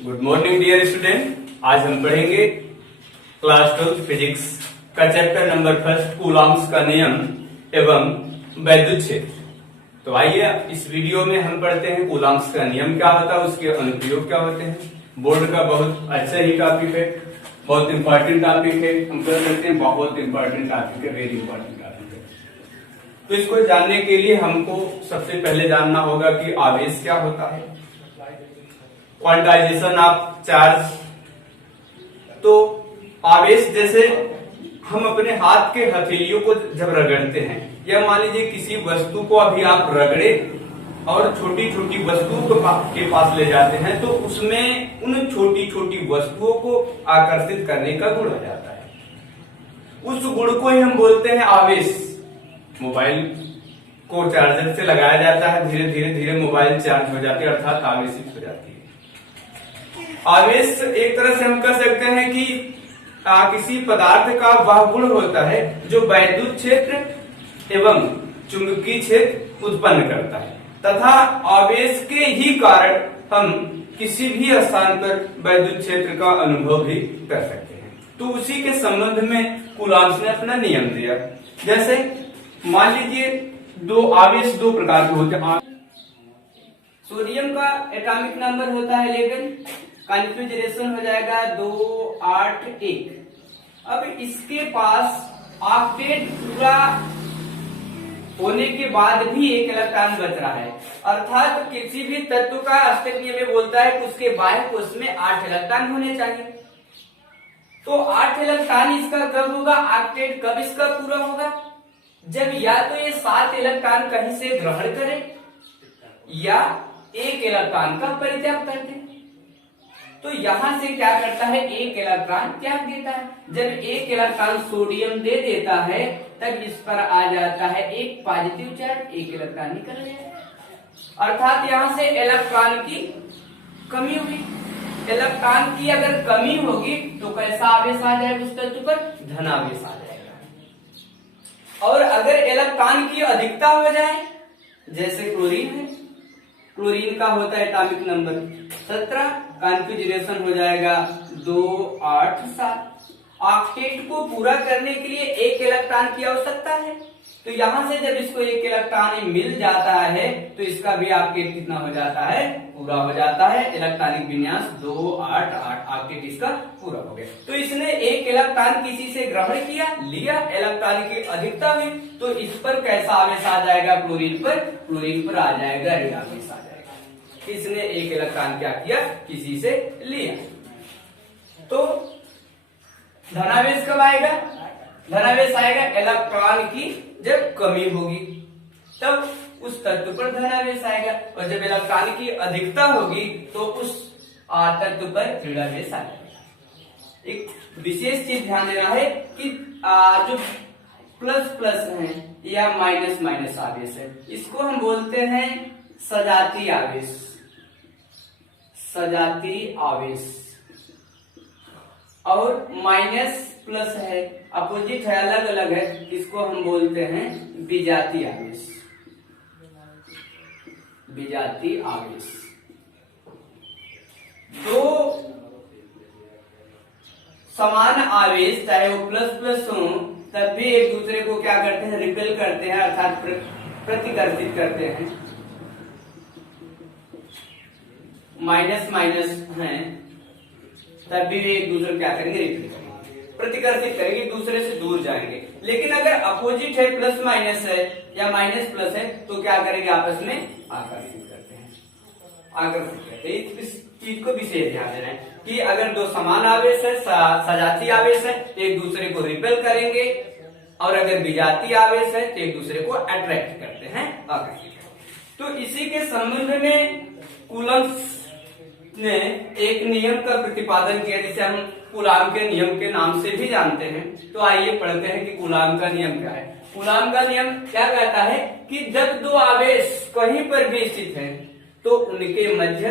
Good morning dear student. आज हम पढ़ेंगे क्लास 12 फिजिक्स का चैप्टर नंबर 1 कूलॉम्स का नियम एवं वैद्युत क्षेत्र। तो आइए इस वीडियो में हम पढ़ते हैं कूलॉम्स का नियम क्या होता है, उसके अनुप्रयोग क्या होते हैं। बोर्ड का बहुत अच्छा ही टॉपिक है, बहुत इंपॉर्टेंट टॉपिक है। हम कह सकते हैं बहुत इंपॉर्टेंट टॉपिक है, वेरी इंपॉर्टेंट टॉपिक है। तो इसको जानने के लिए हमको सबसे पहले जानना होगा कि आवेश क्या होता है, क्वांटाइजेशन ऑफ चार्ज। तो आवेश जैसे हम अपने हाथ के हथेलियों को जब रगड़ते हैं, या मान लीजिए किसी वस्तु को अभी आप रगड़े और छोटी छोटी वस्तुओं को के पास ले जाते हैं, तो उसमें उन छोटी छोटी वस्तुओं को आकर्षित करने का गुण हो जाता है। उस गुण को ही हम बोलते हैं आवेश। मोबाइल को चार्जर से लगाया जाता है, धीरे धीरे धीरे मोबाइल चार्ज हो जाती है, अर्थात आवेशित हो जाती है। आवेश एक तरह से हम कह सकते हैं कि किसी पदार्थ का वह गुण होता है जो वैद्युत क्षेत्र एवं चुंबकीय क्षेत्र उत्पन्न करता है, तथा आवेश के ही कारण हम किसी भी स्थान पर वैद्युत क्षेत्र का अनुभव भी कर सकते हैं। तो उसी के संबंध में कूलॉम्स ने अपना नियम दिया। जैसे मान लीजिए दो आवेश दो प्रकार के होते हैं। सोडियम का एटॉमिक नंबर होता है 11, कॉन्फ़िगरेशन हो जाएगा 281। अब इसके पास ऑक्टेट पूरा होने के बाद भी एक इलेक्ट्रॉन बच रहा है, अर्थात किसी भी तत्व का अस्तित्व में बोलता है कि उसके बाह्य कोश में 8 इलेक्ट्रॉन होने चाहिए। तो 8 इलेक्ट्रॉन इसका कब होगा, ऑक्टेट कब इसका पूरा होगा, जब या तो ये 7 इलेक्ट्रॉन कहीं से ग्रहण करे या एक इलेक्ट्रॉन का परित्याग कर दे। तो यहां से क्या करता है, एक इलेक्ट्रॉन त्याग देता है। जब एक इलेक्ट्रॉन सोडियम दे देता है तब इस पर आ जाता है एक पॉजिटिव चार्ज, एक इलेक्ट्रॉन निकल गया, अर्थात यहां से इलेक्ट्रॉन की कमी हुई। इलेक्ट्रॉन की अगर कमी होगी तो कैसा आवेश आ जाएगा उस तत्व पर, धनावेश आ जाएगा। और अगर इलेक्ट्रॉन की अधिकता हो जाए, जैसे क्लोरीन है, क्लोरीन का होता है एटॉमिक नंबर 17, कॉन्फ़िगरेशन हो जाएगा 287। ऑक्टेट को पूरा करने के लिए एक इलेक्ट्रॉन की आवश्यकता है। तो यहां से जब इसको एक इलेक्ट्रॉन मिल जाता है तो इसका भी ऑक्टेट कितना हो जाता है, पूरा हो जाता है। इलेक्ट्रॉनिक विन्यास 288, ऑक्टेट इसका पूरा हो गया। तो इसने एक इलेक्ट्रॉन किसी से ग्रहण किया, लिया, इलेक्ट्रॉन की अधिकता हुई, तो इस पर कैसा आवेश आ जाएगा, क्लोरीन पर, क्लोरीन पर आ जाएगा ऋण आवेश आ जाएगा। इसने एक इलेक्ट्रॉन क्या किया, किसी से लिया। तो धनावेश कब आएगा, धनावेश आएगा इलेक्ट्रॉन की जब कमी होगी, तब उस तत्व पर धनावेश आएगा। और जब इलेक्ट्रॉन की अधिकता होगी तो उस तत्व पर ऋणावेश आएगा। एक विशेष चीज ध्यान देना है कि जो प्लस प्लस है या माइनस माइनस आवेश है, इसको हम बोलते हैं सजाती आवेश, सजाती आवेश। और माइनस प्लस है, अपोजिट है, अलग अलग है, इसको हम बोलते हैं विजातीय आवेश, विजातीय आवेश। दो समान आवेश चाहे वो प्लस प्लस हो तब भी एक दूसरे को क्या करते हैं, रिपेल करते हैं, अर्थात प्रतिकर्षित करते हैं। माइनस माइनस है तब भी वे एक दूसरे को क्या करेंगे, रिपेल करेंगे, प्रतिकर्षित करेंगे, दूसरे से दूर जाएंगे। लेकिन अगर अपोजिट है, प्लस माइनस है या माइनस प्लस है, तो क्या करेंगे, आपस में आकर्षित करते हैं, आकर्षित करते हैं। इस चीज को विशेष ध्यान देना है कि अगर दो समान आवेश है, सजाती आवेश है, तो एक दूसरे को रिपेल करेंगे, और अगर विजातीय आवेश है तो एक दूसरे को अट्रैक्ट करते हैं, आकर्षित करते हैं। तो इसी के संबंध में कूलॉम्स ने एक नियम का प्रतिपादन किया, जिसे हम कूलॉम के नियम के नाम से भी जानते हैं। तो आइए पढ़ते हैं कि कूलॉम का नियम क्या है। कूलॉम का नियम क्या कहता है कि जब दो आवेश कहीं पर भी स्थित हैं तो उनके मध्य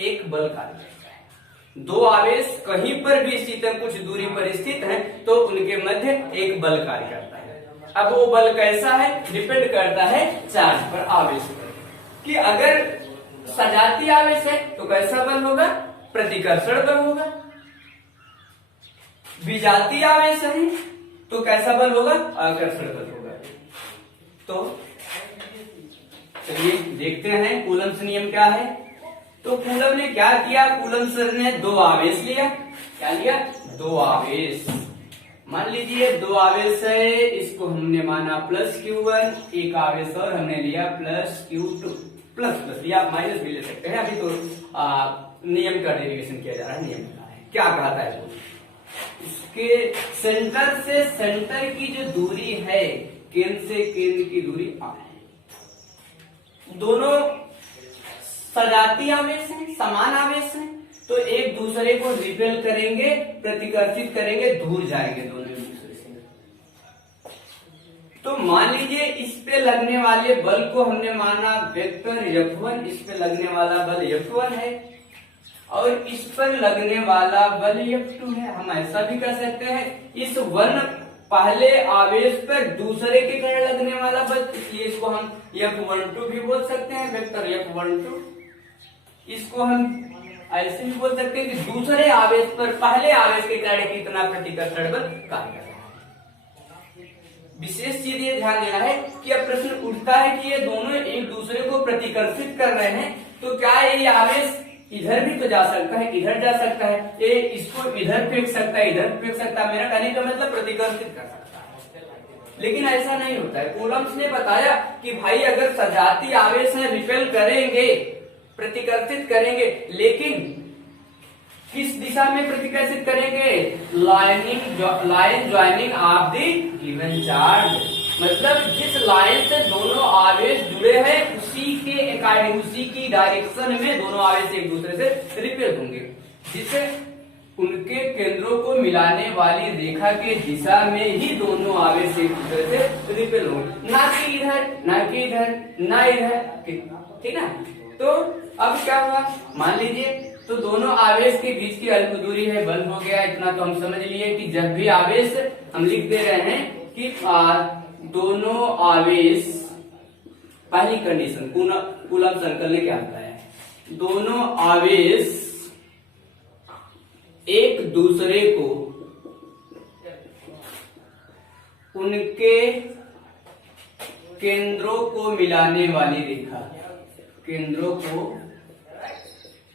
एक बल कार्य करता है। दो आवेश कहीं पर भी स्थित है, कुछ दूरी पर स्थित है, तो उनके मध्य एक बल कार्य करता है। अब वो बल कैसा है, डिपेंड करता है चार्ज पर, आवेश पर, कि अगर सजाती आवेश है तो कैसा बल होगा, प्रतिकर्षण बल होगा। विजातीय आवेश है तो कैसा बल होगा? आकर्षण बल होगा। तो चलिए देखते हैं कूलम्स नियम क्या है। तो कूलम ने क्या किया? कूलम सर ने दो आवेश लिया। क्या लिया? दो आवेश। मान लीजिए दो आवेश है, इसको हमने माना प्लस Q1, एक आवेश और हमने लिया प्लस Q2। प्लस प्लस या माइनस भी ले सकते हैं, अभी तो नियम का डेरिवेशन किया जा रहा है। नियम क्या कहता है वो? इसके सेंटर से सेंटर की जो दूरी है, केंद्र से केंद्र की दूरी r है। दोनों सजातीय आवेश हैं, समान आवेश हैं, तो एक दूसरे को रिपेल करेंगे, प्रतिकर्षित करेंगे, दूर जाएंगे दोनों एक दूसरे से। तो मान लीजिए इस पे लगने वाले बल को हमने माना वेक्टर F1, इस पे लगने वाला बल F1 है और इस पर लगने वाला बल F2 है। हम ऐसा भी कर सकते हैं, इस वन पहले आवेश पर दूसरे के कारण लगने वाला बल, इसलिए इसको हम F12 भी बोल सकते हैं, वेक्टर F12। इसको हम ऐसे भी बोल सकते हैं कि दूसरे आवेश पर पहले आवेश के कारण कितना प्रतिकर्षण बल कार्य कर रहा है। विशेष चीज ये ध्यान देना है कि अब प्रश्न उठता है कि ये दोनों एक दूसरे को प्रतिकर्षित कर रहे हैं, तो क्या ये आवेश इधर भी तो जा सकता है, इधर जा सकता है, ये इसको इधर फेंक सकता है, इधर फेंक सकता है। मेरा कहने का मतलब प्रतिकर्षित कर सकता है, लेकिन ऐसा नहीं होता है। कूलम्स ने बताया कि भाई अगर सजातीय आवेश है रिपेल करेंगे, प्रतिकर्षित करेंगे, लेकिन किस दिशा में प्रतिकर्षित करेंगे? Line joining of the given charge. मतलब जिस लाइन से दोनों आवेश जुड़े हैं उसी के अकॉर्डिंग, उसी की डायरेक्शन में दोनों आवेश एक दूसरे से रिपेल होंगे, जिससे उनके केंद्रों को मिलाने वाली रेखा के दिशा में ही दोनों आवेश एक दूसरे से रिपेल होंगे, ना कि इधर, ना कि इधर, ना इधर। ठीक ना? तो अब क्या हुआ? मान लीजिए तो दोनों आवेश के बीच की अल्प दूरी है, बल हो गया। इतना तो हम समझ लिए कि जब भी आवेश हम लिख दे रहे हैं कि दोनों आवेश, पहली कंडीशन कूलम सर्कल ने क्या बताया? दोनों आवेश एक दूसरे को उनके केंद्रों को मिलाने वाली रेखा, केंद्रों को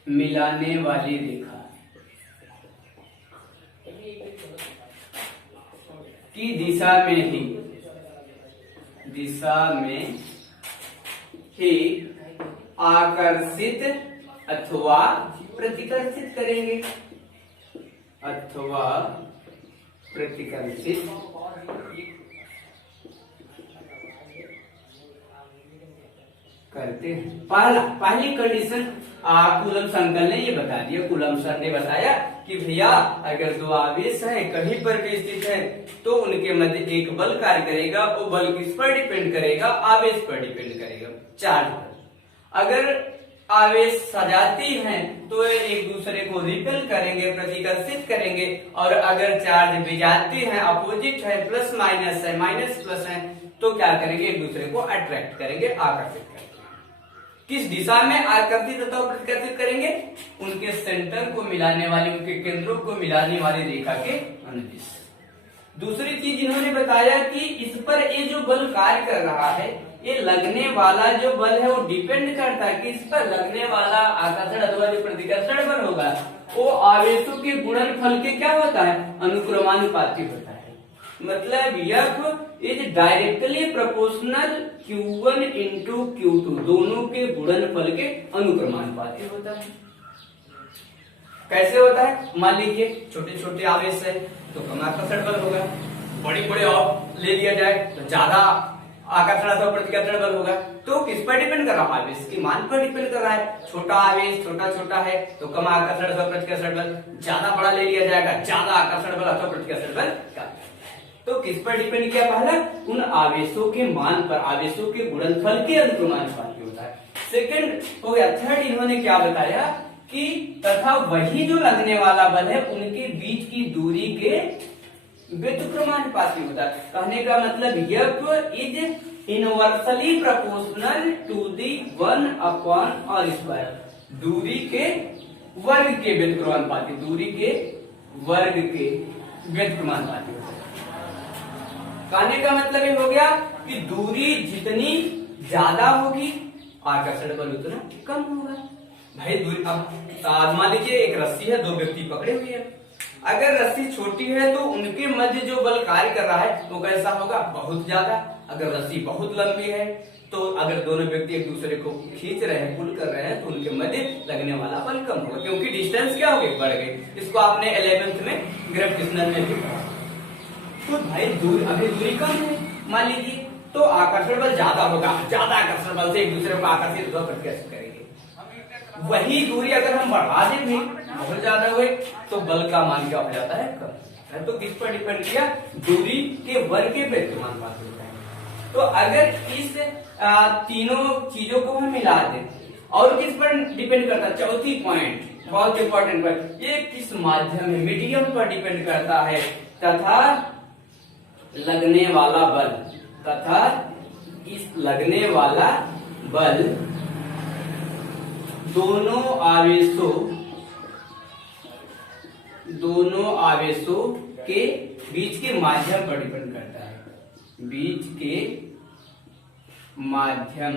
मिलाने वाली रेखा की दिशा में ही आकर्षित अथवा प्रतिकर्षित करेंगे, अथवा प्रतिकर्षित करते हैं। पहली कंडीशन कूलम संकल ने ये बता दिया। कूलम सर ने बताया कि भैया अगर दो आवेश हैं कहीं पर भी स्थित है तो उनके मध्य एक बल कार्य करेगा, वो बल किस पर डिपेंड करेगा? आवेश पर डिपेंड करेगा, चार्ज पर। अगर आवेश सजातीय हैं तो एक दूसरे को रिपेल करेंगे, प्रतिकर्षित करेंगे, और अगर चार्ज विजातीय है, अपोजिट है, प्लस माइनस है, माइनस प्लस है, तो क्या करेंगे? एक दूसरे को अट्रैक्ट करेंगे, आकर्षित करेंगे। किस दिशा में आकर्षित अथवा प्रतिकर्षित करेंगे? उनके सेंटर को मिलाने वाली, उनके केंद्रों को मिलाने वाली रेखा के अनुदिश। दूसरी चीज इन्होंने बताया कि इस पर ये जो बल कार्य कर रहा है, ये लगने वाला जो बल है वो डिपेंड करता है कि इस पर लगने वाला आकर्षण अथवा जो प्रतिकर्षण बल होगा वो आवेशों के गुणनफल के क्या होता है? अनुक्रमानुपाती होता है। मतलब F is directly proportional Q1 into Q2, दोनों के गुणनफल के अनुक्रमानुपाती होता है। कैसे होता है? मान लीजिए छोटे छोटे आवेश है तो कम आकर्षण बल होगा, बड़े बड़े ले लिया जाए तो ज्यादा आकर्षण अथवा प्रतिकर्षण बल होगा। तो किस पर डिपेंड कर रहा है? आवेश की मान पर डिपेंड कर रहा है। छोटा आवेश छोटा छोटा है तो कम आकर्षण अथवा प्रतिकर्षण बल, ज्यादा बड़ा ले लिया जाएगा, ज्यादा आकर्षण बल अथवा प्रतिकर्षण बल का। तो किस पर डिपेंड किया? पहला उन आवेशों के मान पर, आवेशों के गुणनफल के अनुक्रमानुपाती होता है। सेकंड हो गया। थर्ड इन्होंने क्या बताया कि तथा वही जो लगने वाला बल है उनके बीच की दूरी के व्युत्क्रमानुपाती होता है। कहने का मतलब F is inversely proportional to the 1/r², दूरी के वर्ग के व्युत्क्रमानुपाती, दूरी के वर्ग के व्युत्क्रमानुपाती होता है। कहने का मतलब ये हो गया कि दूरी जितनी ज्यादा होगी आकर्षण बल उतना कम होगा। भाई दूरी, अब मान लीजिए एक रस्सी है, दो व्यक्ति पकड़े हुए हैं। अगर रस्सी छोटी है तो उनके मध्य जो बल कार्य कर रहा है वो कैसा होगा, बहुत ज्यादा। अगर रस्सी बहुत लंबी है तो अगर दोनों व्यक्ति एक दूसरे को खींच रहे हैं, पुल कर रहे हैं, तो उनके मध्य लगने वाला बल कम होगा, क्योंकि डिस्टेंस क्या हो गई, बढ़ गई। इसको आपने 11th में ग्रेविटेशनल में भी पढ़ा। तो भाई अभी दूरी कम है मान लीजिए, तो आकर्षण बल ज्यादा होगा, ज्यादा आकर्षण बल से एक दूसरे को आकर्षित कैसे करेंगे। वही दूरी अगर हम बढ़ा दें भी बहुत ज्यादा हुए तो बल का मान क्या हो जाता है, कम। तो किस पर डिपेंड किया, दूरी के वर्ग के व्युत्क्रमानुपात होता है। तो अगर इस तीनों चीजों को हम मिला दें, और किस पर डिपेंड करता है, चौथी पॉइंट बहुत इंपॉर्टेंट पॉइंट, ये किस माध्यम में, मीडियम पर डिपेंड करता है, तथा लगने वाला बल, तथा इस लगने वाला बल दोनों आवेशों के बीच के माध्यम पर डिपेंड करता है, बीच के माध्यम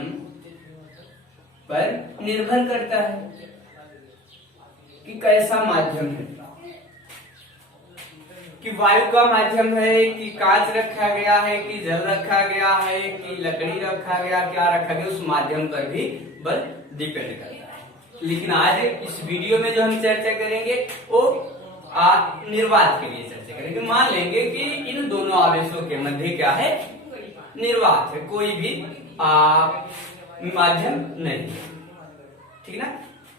पर निर्भर करता है कि कैसा माध्यम है, कि वायु का माध्यम है, कि कांच रखा गया है, कि जल रखा गया है, कि लकड़ी रखा गया, क्या रखा गया, उस माध्यम पर भी बल डिपेंड करता है। लेकिन आज इस वीडियो में जो हम चर्चा करेंगे वो निर्वात के लिए चर्चा करेंगे। मान लेंगे कि इन दोनों आवेशों के मध्य क्या है, निर्वात है, कोई भी माध्यम नहीं, ठीक ना।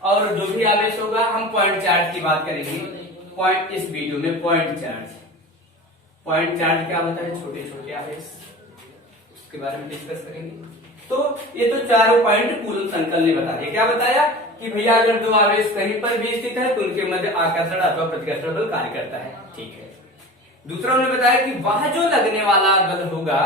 और जो भी आवेश होगा, हम पॉइंट चार्ज की बात करेंगे पॉइंट इस वीडियो में। पॉइंट चार्ज क्या होता है, छोटे छोटे आवेश, उसके बारे में डिस्कस करेंगे। तो ये तो चारों पॉइंट कूलम संकल ने बता दिया। क्या बताया कि भैया अगर दो आवेश कहीं पर भी स्थित है तो उनके मध्य आकर्षण अथवा प्रतिकर्षण बल कार्य करता है, ठीक है। दूसरा उन्होंने बताया कि वह जो लगने वाला बल होगा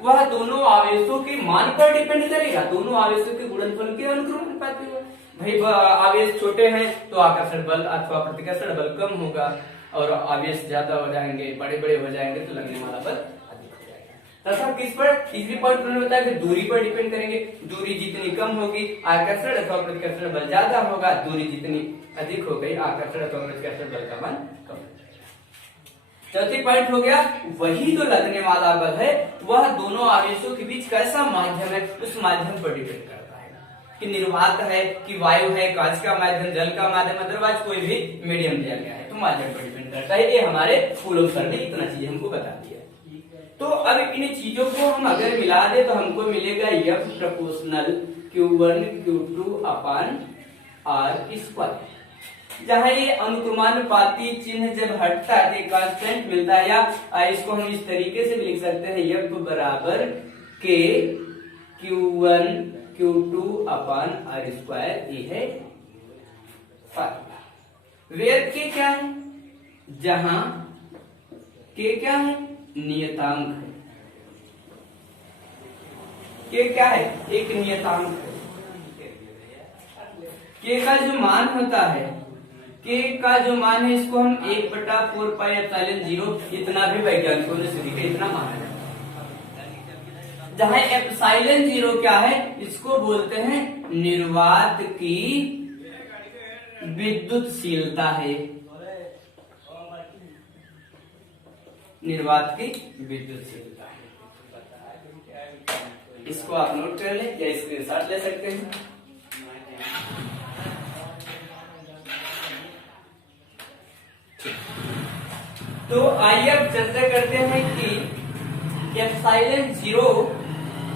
वह दोनों आवेशों के मान पर डिपेंड करेगा, दोनों आवेशों के गुणनफल के अनुक्रमानुपाती होगा। भाई आवेश छोटे हैं तो आकर्षण बल अथवा प्रतिकर्षण बल कम होगा, और आवेश ज्यादा हो जाएंगे, बड़े बड़े हो जाएंगे तो लगने वाला बल अधिक हो जाएगा। तथा किस पर, तीसरी पॉइंट उन्होंने बताया कि दूरी पर डिपेंड करेंगे, दूरी जितनी कम होगी आकर्षण अथवा प्रतिकर्षण बल ज्यादा होगा, दूरी जितनी अधिक हो गई आकर्षण अथवा प्रतिकर्षण बल का मान कम। चौथी पॉइंट हो गया, वही जो लगने वाला बल है वह दोनों आवेशों के बीच कैसा माध्यम है, उस माध्यम पर डिपेंड करता है, कि निर्वात है, कि वायु है, कांच का माध्यम, जल का माध्यम, अदरवाइज कोई भी मीडियम दिया गया है तो माध्यम पर डिपेंड करता है। ये हमारे कूलम सर ने इतना चीज हमको बता दिया। तो अब इन चीजों को हम अगर मिला दे तो हमको मिलेगा F प्रोपोर्शनल Q1 Q2 अपान R²। जहाँ ये अनुक्रमानुपाती चिन्ह जब हटता है तो कांस्टेंट मिलता है, या इसको हम इस तरीके से भी लिख सकते हैं, F बराबर K Q1 Q2 अपान R²। ये है फार्मूला। वेग के क्या है, जहां के क्या है, नियतांक है, के क्या है, एक नियतांक है। के का जो मान होता है, के का जो मान है, इसको हम 1/4πε0 इतना भी वैज्ञानिकों ने सीखा, इतना माना है। जहां ε0 क्या है, इसको बोलते हैं निर्वात की विद्युतशीलता है, निर्वात की विद्युतशीलता है। इसको आप नोट कर ले या स्क्रीनशॉट ले सकते हैं। तो आइए अब चर्चा करते हैं कि ε0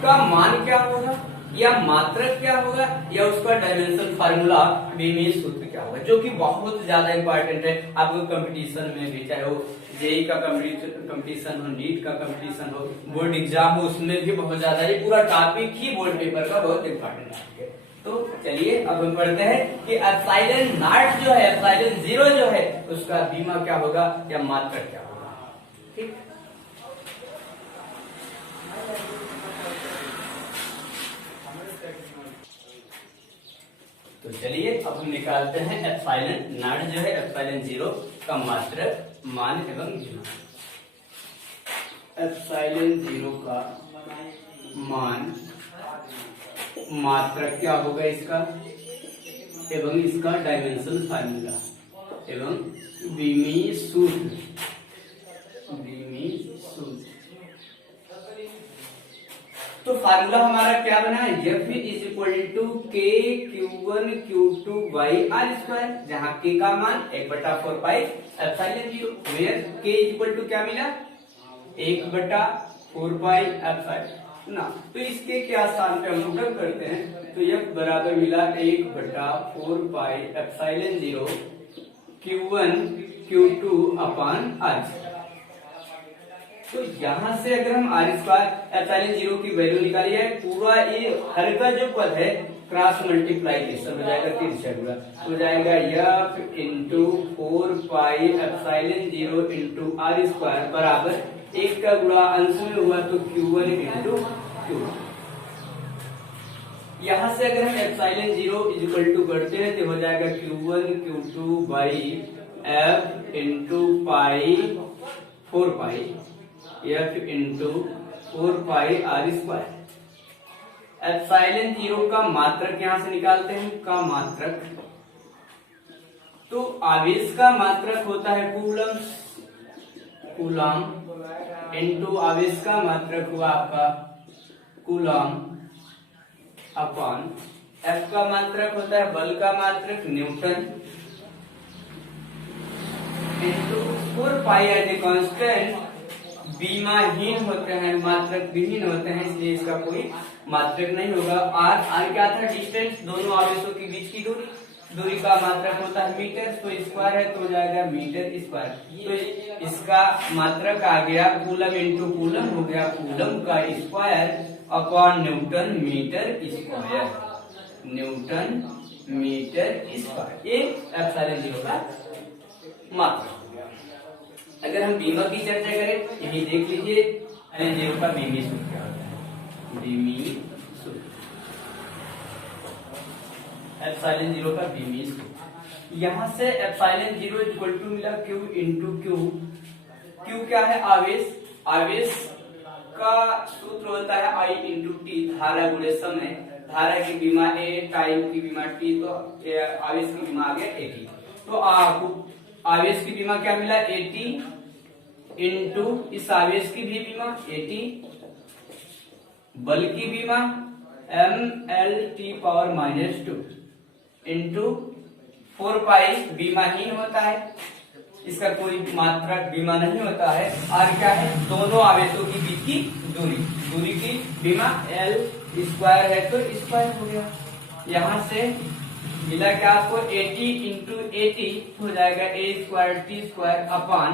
का मान क्या होगा, या मात्रक क्या होगा, या उसका डायमेंशन फार्मूला, बीमीय सूत्र क्या होगा, जो कि बहुत ज्यादा इंपॉर्टेंट है आपको कंपटीशन में भी, चाहे वो जेई का कंपटीशन हो, नीट का कंपटीशन हो, बोर्ड एग्जाम हो, उसमें भी बहुत ज्यादा, ये पूरा टॉपिक ही बोर्ड पेपर का बहुत इंपॉर्टेंट टॉपिक है। तो चलिए अब हम पढ़ते हैं कि ε0 जो है, ε0 जो है उसका बीमा क्या होगा या मात्रक क्या होगा, ठीक। तो चलिए अब हम निकालते हैं एप्सिलॉन नॉट जो है एप्सिलॉन 0 का मात्रक मान एवं गुणा। एप्सिलॉन 0 का मान मात्रक क्या होगा इसका एवं इसका डायमेंशन फार्मूला एवं विमीय सूत्र। तो फार्मूला हमारा क्या बना है, F इज इक्वल टू के Q1 Q2 by are square, जहाँ के का मान 1/4 पाई एप्सिलॉन 0, वेयर के इक्वल टू क्या मिला 1/4 पाई एप्सिलॉन ना। तो इसके क्या स्थान पे हम लोग करते हैं, तो F बराबर मिला 1/4 पाई epsilon 0 Q1 Q2 upon R. तो यहां से अगर हम आर स्क्वायर एप्सिलॉन 0 की वैल्यू निकाली है, पूरा ये हर का जो पद है क्रॉस मल्टीप्लाइकेशन हो जाएगा, तिरछा गुणा हो जाएगा F into 4 pi epsilon 0 into r square बराबर 1 का गुणा अंश में हुआ तो Q1 इंटू Q। यहां से अगर हम एप्सिलॉन 0 इज इक्वल टू करते हैं तो हो जाएगा Q1 Q2 by F into pi 4 pi F into 4 pi r square. Epsilon 0 का मात्रक यहां से निकालते हैं, का मात्रक, तो आवेश का मात्रक होता है कूलम इंटू आवेश का मात्रक हुआ आपका कूलम अपॉन F का मात्रक होता है बल का मात्रक newton into 4 pi as a constant. बीमाहीन होते हैं, मात्रक विहीन होते हैं, इसलिए इसका कोई मात्रक नहीं होगा। आर क्या था, डिस्टेंस, दोनों आवेशों के बीच की दूरी, दूरी का मात्रक होता है मीटर, तो स्क्वायर है तो हो जाएगा मीटर स्क्वायर। तो इसका मात्रक आ गया कूलम इंटू कूलम हो गया कूलम का square upon newton meter square, newton meter square. ये एप्सिलॉन 0 का मात्रक। अगर हम बीमा की चर्चा करें, यही देख लीजिए एप्सिलॉन 0 का बीमी सूत्र क्या होता है, बीमी सूत्र, एप्सिलॉन 0 का बीमी सूत्र। यहां से एप्सिलॉन 0 इक्वल टू मिला Q इंटू Q क्या है, आवेश, आवेश का सूत्र होता है I इंटू टी, धारा गुणे समय, धारा की बीमा A, टाइम की बीमा T, तो आवेश की बीमा आ गया AT। तो आपको आवेश की बीमा क्या मिला AT इंटू इस आवेश की भी बीमा AT, बल की बीमा mLT⁻² इंटू 4 पाई, बीमाहीन होता है, इसका कोई मात्रक बीमा नहीं होता है। और क्या है, दोनों आवेशों के बीच की दूरी, दूरी की बीमा L स्क्वायर है तो स्क्वायर हो गया। यहां से मिला क्या आपको AT इंटू AT हो जाएगा A² T² अपान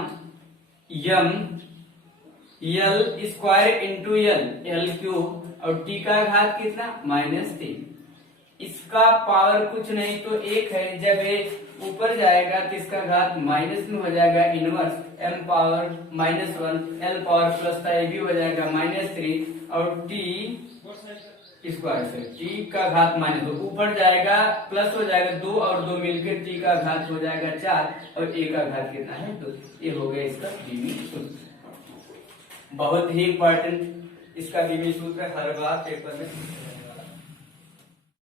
M L square into L³ और T का घात कितना -3। इसका पावर कुछ नहीं तो 1 है, जब ये ऊपर जाएगा तो इसका घात माइनस में हो जाएगा inverse, m power -1, L power plus था ये भी हो जाएगा -3 और T स्क्वायर से T का घात -2 ऊपर जाएगा प्लस हो जाएगा 2 और 2 मिलकर T का घात हो जाएगा 4 और A का घात कितना है 2। ये हो गया इसका बीमी सूत्र। बहुत ही इंपॉर्टेंट इसका बीमी सूत्र हर बार पेपर में